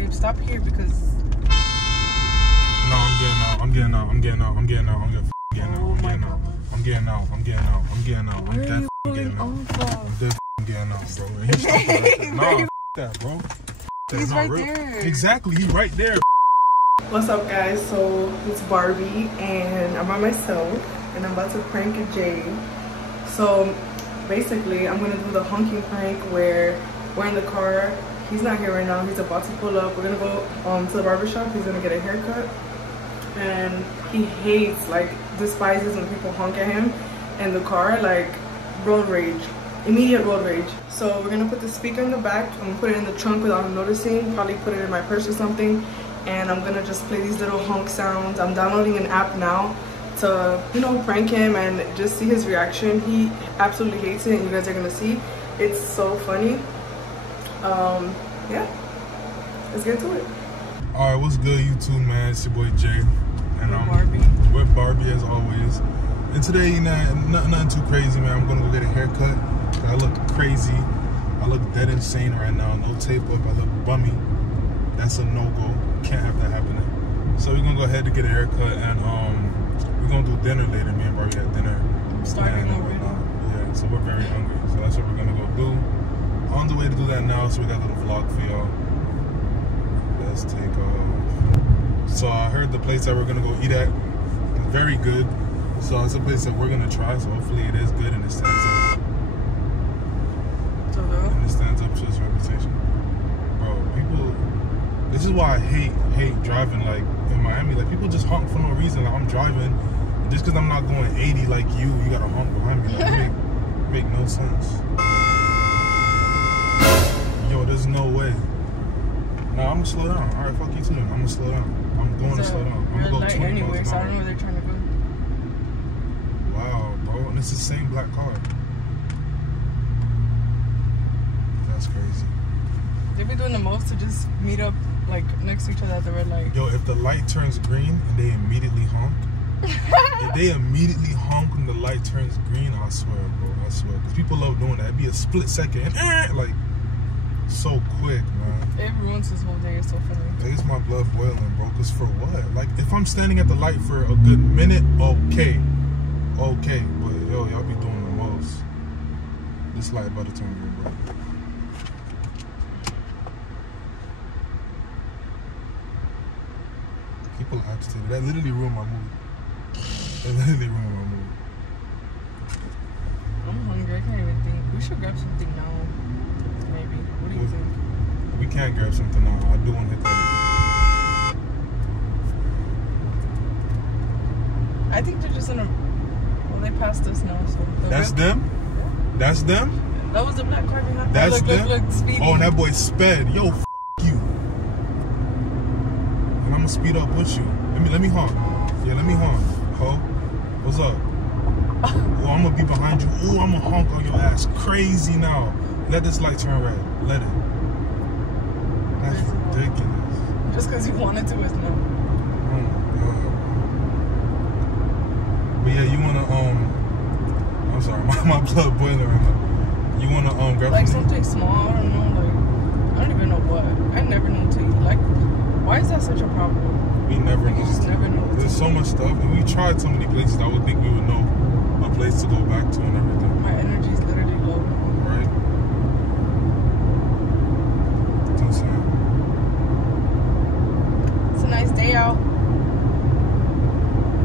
Babe, stop here because... No, I'm getting out. I'm getting out. I'm getting out. I'm getting out. Oh I'm my getting out. God. I'm getting out. I'm getting out. I'm getting out. Where I'm definitely getting out. I'm definitely getting out, bro. And he's talking like that. Nah, that, bro. He's right real. there. Exactly, he's right there. What's up, guys? So it's Barbie and I'm by myself and I'm about to prank Jay. So basically I'm gonna do the honking prank where we're in the car. He's not here right now. He's about to pull up. We're gonna go to the barbershop. He's gonna get a haircut. And he hates, like, despises when people honk at him in the car, like road rage, immediate road rage. So we're gonna put the speaker in the back. I'm gonna put it in the trunk without him noticing, probably put it in my purse or something. And I'm gonna just play these little honk sounds. I'm downloading an app now to, you know, prank him and just see his reaction. He absolutely hates it and you guys are gonna see. It's so funny. Yeah, let's get to it. All right, what's good, YouTube, man? It's your boy Jay, and I'm Barbie. with Barbie as always. And today, nothing too crazy, man. I'm gonna go get a haircut. I look crazy. I look dead insane right now. No tape up. I look bummy. That's a no-go. Can't have that happening. So we're gonna go ahead to get a haircut, and we're gonna do dinner later. Me and Barbie had dinner. I'm starving already. Yeah, so we're very hungry. So that's what we're gonna go do. On the way to do that now, so we got a little vlog for y'all. Let's take off. So I heard the place that we're gonna go eat at is very good. So it's a place that we're gonna try. So hopefully it is good and it stands up. And it stands up to its reputation. Bro, people. This is why I hate driving like in Miami. Like people just honk for no reason. Like I'm driving, just because I'm not going 80 like you gotta honk behind me. Like make no sense. Yo, there's no way. Nah, I'm gonna slow down. Alright, fuck you too. I'm gonna slow down. I'm going to slow down. I'm gonna go 20 anyway, so I don't know miles. where they're trying to go. Wow, bro. And it's the same black car. That's crazy. They be doing the most to just meet up like next to each other at the red light. Yo, if the light turns green and they immediately honk, if they immediately honk when the light turns green, I swear, bro. I swear. Because people love doing that. It'd be a split second. Like, so quick, man. It ruins his whole day. It's so funny. It makes my blood boiling, bro. Because for what? Like, if I'm standing at the light for a good minute, okay. Okay. But, yo, y'all be doing the most. This light about to turn green, bro. People are agitated. That literally ruined my mood. That literally ruined my mood. I'm hungry. I can't even think. We should grab something now. Maybe. What do you think? We can't grab something now. I do want to hit that. I think they're just in a... Well, they passed us now, so... That's them? Yeah. That's them? That was the black car behind. That's them? Look, speedy. Oh, and that boy sped. Yo, f*** you. And I'm gonna speed up with you. Let me honk. Yeah, let me honk. Ho, what's up? Oh, I'm gonna be behind you. Oh, I'm gonna honk on your ass. Crazy now. Let this light turn red. Let it. That's ridiculous. Just because you wanted to is no. Oh my god. But yeah, you wanna I'm sorry, my blood boiling right now. You wanna grab like something small? I don't know. Like I don't even know what. I never knew to eat. Like, why is that such a problem? We never like, know. You just never know. There's so much stuff, and we tried so many places. I would think we would know a place to go back to and everything. My energy is literally low. Right? It's insane. It's a nice day out.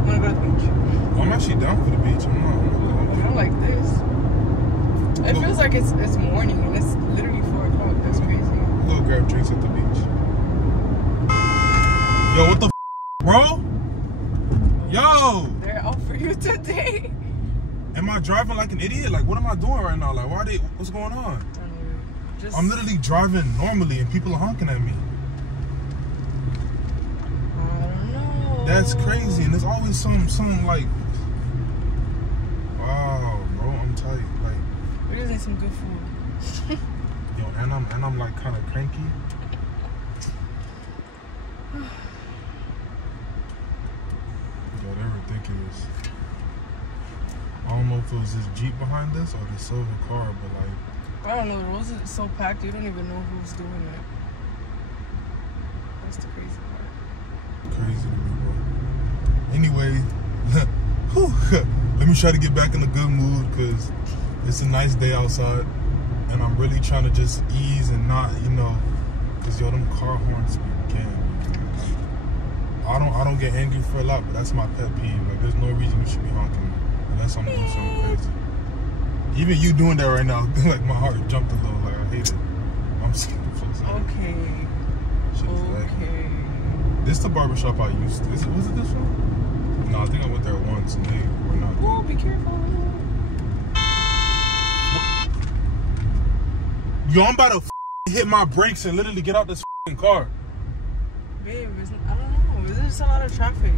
I'm gonna go to the beach. I'm actually down for the beach. I don't like this. It feels like it's morning and it's literally 4 o'clock. That's crazy. We'll go grab drinks at the beach. Yo, what the f, bro? Yo! They're out for you today. Am I driving like an idiot? Like, what am I doing right now? Like, what's going on? I'm literally driving normally and people are honking at me. I don't know. That's crazy, and there's always some like, wow, bro, I'm tight. Like, we just need some good food. yo, and I'm like kind of cranky. Yo, they're ridiculous. I don't know if it was this Jeep behind us or the silver car, but like, I don't know. The roads are so packed, you don't even know who's doing it. That's the crazy part. Crazy to me, bro. Anyway, let me try to get back in a good mood because it's a nice day outside, and I'm really trying to just ease and not, you know, because yo, them car horns begin. I don't get angry for a lot, but that's my pet peeve. Like, there's no reason you should be honking unless I'm doing something crazy. Even you doing that right now, like my heart jumped a little. Like I hate it. I'm so sorry. Okay. Okay. This the barbershop I used to. Was it this one? No, I think I went there once and they were not good. Oh, be careful. Yo, I'm about to hit my brakes and literally get out this car. Babe, I don't know. There's just a lot of traffic.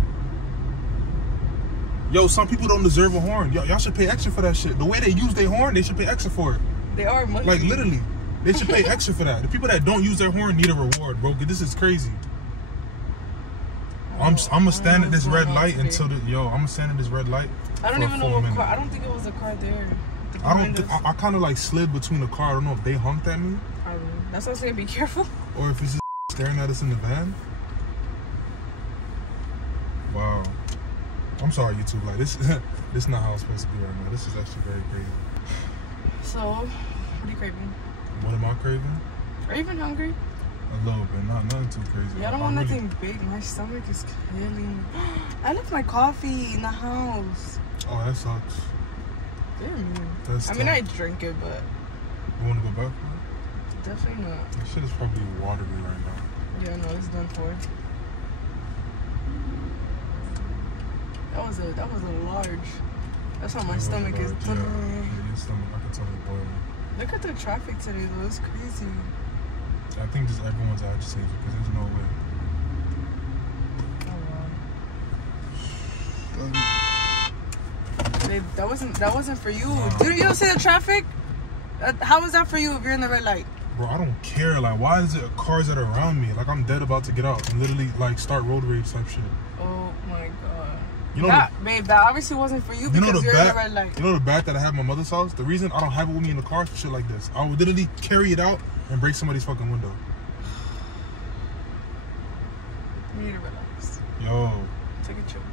Yo, some people don't deserve a horn. Y'all should pay extra for that shit. The way they use their horn, they should pay extra for it. They are money. Like, literally. They should pay extra for that. The people that don't use their horn need a reward, bro. This is crazy. I'm gonna stand at this red light until I'm gonna stand at this red light. I don't even know what car. I don't think it was a car there. I kind of like slid between the car. I don't know if they honked at me. Probably. That's what I'm saying. Be careful. Or if it's just staring at us in the van. Wow. I'm sorry, YouTube. Like this is not how it's supposed to be right now. This is actually very crazy. So, what are you craving? What am I craving? Are you even hungry? A little bit, nothing too crazy. Yeah, I don't want nothing big. My stomach is killing. I left my coffee in the house. Oh, that sucks. I mean, I drink it, but you want to go back for it? Definitely not. That shit is probably watery right now. Yeah, no, it's done for. That was a large. That's how my stomach is. Yeah, your stomach, I can tell it boiling. Look at the traffic today, though. It's crazy. I think just everyone's agitated because there's no way. Oh, wow. Babe, that wasn't for you. You don't see the traffic? How is that for you if you're in the red light? Bro, I don't care. Like, why is it cars that are around me? Like, I'm dead about to get out and literally like start road rage type shit. Oh my god. You know babe, that obviously wasn't for you because you're in the red light. You know the bat that I have at my mother's house? The reason I don't have it with me in the car is for shit like this. I would literally carry it out and break somebody's fucking window. You need to relax. Yo. Take a chill, babe.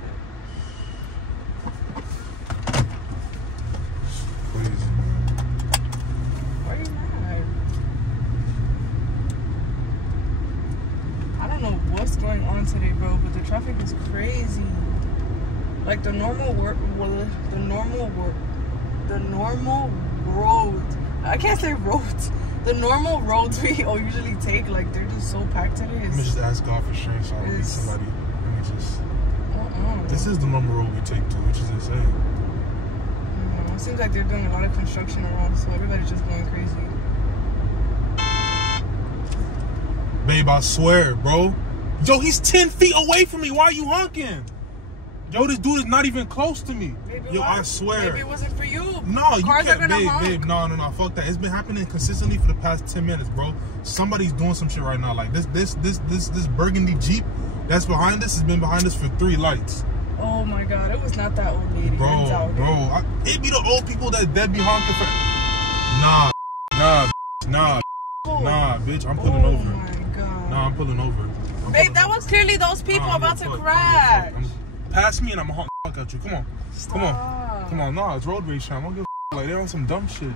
Crazy, man. Why are you mad? I don't know what's going on today, bro, but the traffic is crazy. Like the normal roads. I can't say roads. The normal roads we usually take, like they're just so packed today. Let me just ask God for strength so I don't meet somebody. Let me just. This is the normal road we take to, which is insane. It seems like they're doing a lot of construction around, so everybody's just going crazy. Babe, I swear, bro. Yo, he's 10 feet away from me. Why are you honking? Yo, this dude is not even close to me. Maybe yo, I swear. Maybe it wasn't for you. No, you Cars can't. Are gonna honk. Babe, no, fuck that. It's been happening consistently for the past 10 minutes, bro. Somebody's doing some shit right now. Like this burgundy Jeep that's behind us has been behind us for 3 lights. Oh my god, it was not that old lady. Bro, it be the old people that be honking for. Nah, bitch, I'm pulling over. Oh my god. Nah, I'm pulling over. Babe, that was clearly those people about to crash. Pass me and I'm gonna honk the fuck at you. Come on. Stop. Come on. Nah, it's road rage time. I don't give a like they're on some dumb shit.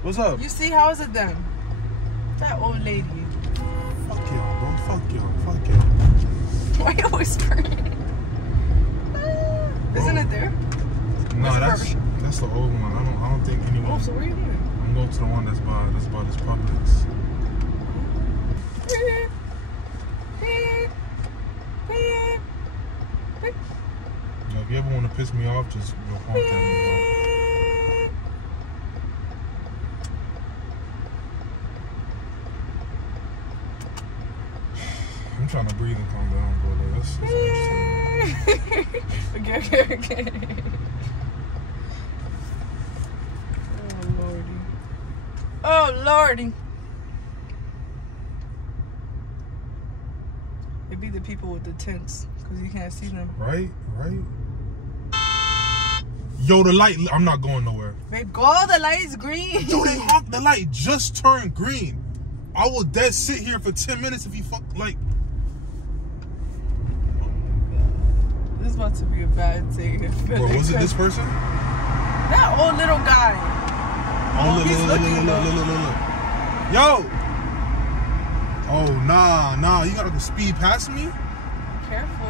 What's up? You see, how is it then? That old lady. Fuck y'all, bro. Fuck y'all. Why are you whispering? Isn't it there? No, that's the old one. I don't think anyone. Oh, so where are you going? I'm going to the one that's by this Publix. Yo, if you ever want to piss me off, just honk at me, bro. I'm trying to breathe and calm down, bro. Like, that's Okay. Oh, Lordy. It be the people with the tents, because you can't see them. Right. Yo, the light, I'm not going nowhere. Babe, go, the light's green. Yo, they honked, the light just turned green. I will dead sit here for 10 minutes if you fuck, like. this is about to be a bad day. Bro, was it this person? That old little guy. Oh, he's looking look. Yo! Oh, nah. You gotta go speed past me? Careful.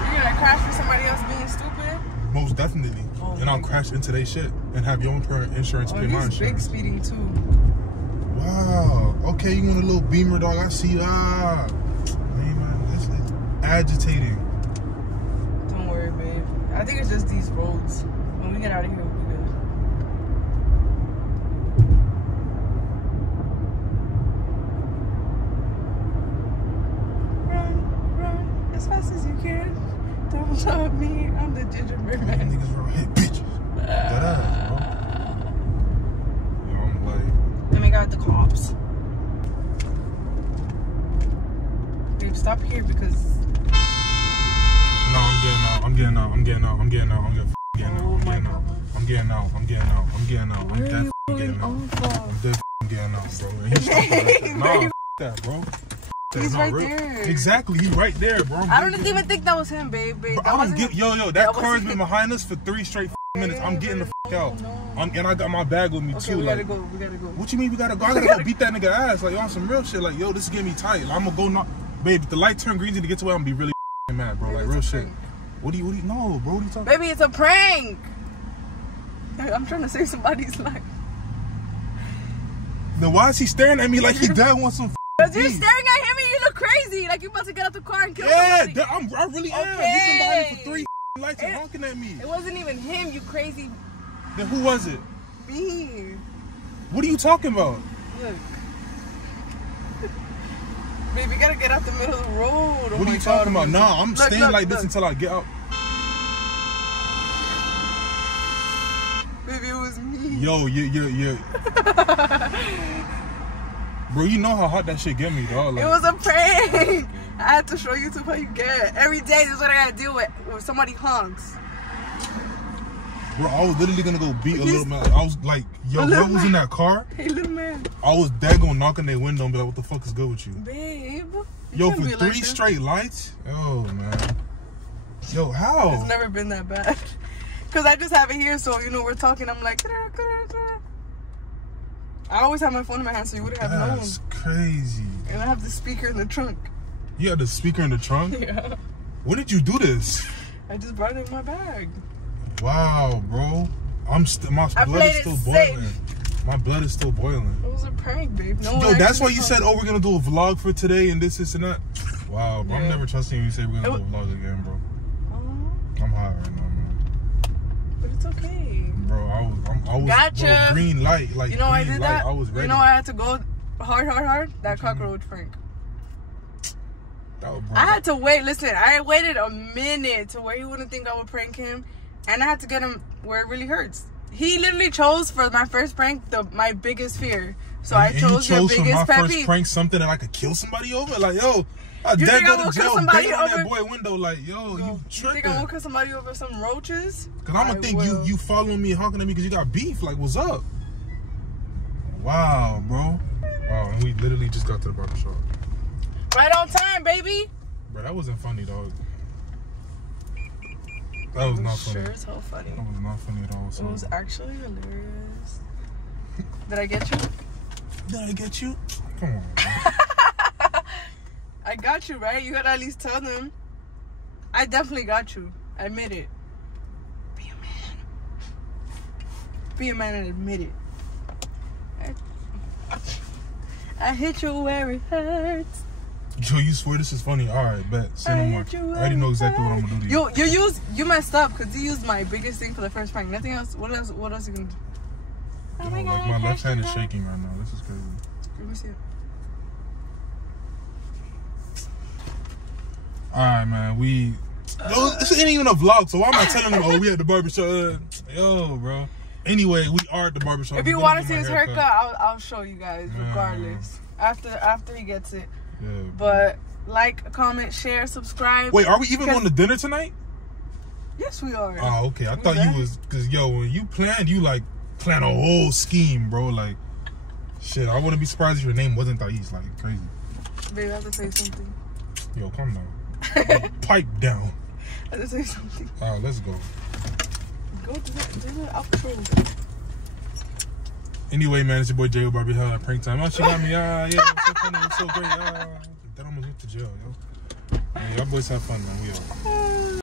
You're gonna crash for somebody else being stupid? Most definitely. Oh, and I'll crash into their shit and have your own insurance pay my insurance. Big speeding too. Wow. Okay, you want a little Beamer, dog. I see you. Man, this is agitating. Don't worry, babe. I think it's just these roads. When we get out of here, we'll be good. Run as fast as you can. Don't love me. I'm the gingerbread man. Niggas wrong. Hey, bitch. That ass, bro. Yo, I'm like. Let me got the cops. Babe, stop here because. No, I'm getting out. I'm getting out. Oh my God. I'm getting out. I'm dead getting out. I'm Where dead are you getting out. going from? I'm dead getting out, bro. And he's stopping right there. Nah, that, bro. He's right there. Exactly, he's right there, bro. I don't even think that was him, babe. Bro, I don't get, yo, that car's been behind us for 3 straight minutes. I'm getting the out. No. And I got my bag with me Okay, too. we like, gotta go. We gotta go. What you mean we gotta go? I gotta go beat that nigga ass. Like, on some real shit. Like, yo, this is getting me tight. Like, I'm gonna go knock. Babe, if the light turn green to get to where I'm gonna be really mad, bro. Baby, like, real shit. What do you, no, bro, what are you talking about? Baby, it's a prank. I'm trying to save somebody's life. Then why is he staring at me like he dead wants some Because you're staring at him and you look crazy. Like you're about to get out the car and kill somebody. Yeah, I really am. Okay. He's been behind me for 3 lights and honking at me. It wasn't even him, you crazy. Then who was it? Me. What are you talking about? Look. Baby, you gotta get out the middle of the road. Oh What are you talking about? Nah, I'm staying like this until I get out. Baby, it was me. Yo, yeah. Bro, you know how hot that shit get me, dog. Like, it was a prank. I had to show YouTube how you get. Every day, this is what I gotta deal with when somebody honks. Bro, I was literally gonna go beat a little man. I was like, yo, what was in that car? Hey, little man. I was dead gonna knock on their window and be like, what the fuck is good with you? Babe. Yo, for 3 straight lights? Yo, man. Yo, how? It's never been that bad. Because I just have it here, so, you know, we're talking, I'm like, I always have my phone in my hand, so you wouldn't have known. That's crazy. And I have the speaker in the trunk. You had the speaker in the trunk? Yeah. When did you do this? I just brought it in my bag. Wow, bro. My blood is still boiling. My blood is still boiling. It was a prank, babe. No Yo, that's why you said, oh, we're going to do a vlog for today and this and that. Wow, bro. Yeah. I'm never trusting you say we're going to do a vlog again, bro. I'm hot right now, man. But it's okay. Bro, I was Gotcha. Bro, green light. Like, you know I did that? I was ready. You know I had to go hard? That cockroach prank. I had to wait. Listen, I waited a minute to where he wouldn't think I would prank him. And I had to get him where it really hurts. He literally chose for my first prank my biggest fear. So I chose your biggest pet peeve. You chose for my first prank something that I could kill somebody over? Like, yo, I dare go to jail bang on that boy window. Like, yo, you tripping. You think I won't cut somebody over some roaches? Because I'm going to think you following me and honking at me because you got beef. Like, what's up? Wow, bro. Wow, and we literally just got to the barbershop. Right on time, baby. Bro, that wasn't funny, dog. That was not funny. Sure as hell funny. That was not funny at all. So. It was actually hilarious. Did I get you? Did I get you? Come on, man. I got you, right? You gotta at least tell them. I definitely got you. Admit it. Be a man. Be a man and admit it. I hit you where it hurts. Joe, you swear this is funny? All right, bet. Say no more. I already know exactly what I'm gonna do to you. You messed up because you used my biggest thing for the first prank. Nothing else. What else you gonna do? Oh my God, my left hand is shaking right now. This is crazy. Let me see it. All right, man. This ain't even a vlog, so why am I telling them? Oh, we at the barbershop. Yo, bro. Anyway, we are at the barbershop. If you want to see his haircut, I'll show you guys regardless. After he gets it. Yeah. But like, comment, share, subscribe. Wait, are we even going to dinner tonight? Yes, we are. Oh, okay. I thought you was, because yo, when you planned, you like plan a whole scheme, bro. Like, shit, I wouldn't be surprised if your name wasn't Thais. Like, crazy. Babe, I have to say something. Yo, calm down. Pipe down. I just say something. All right, let's go. Go to the outro. Anyway, man, it's your boy Jaywitbarbie. Hell, at prank time. Oh, she got me. Yeah, it was so funny. It was so great. That almost went to jail, yo. Y'all boys have fun, man. We are.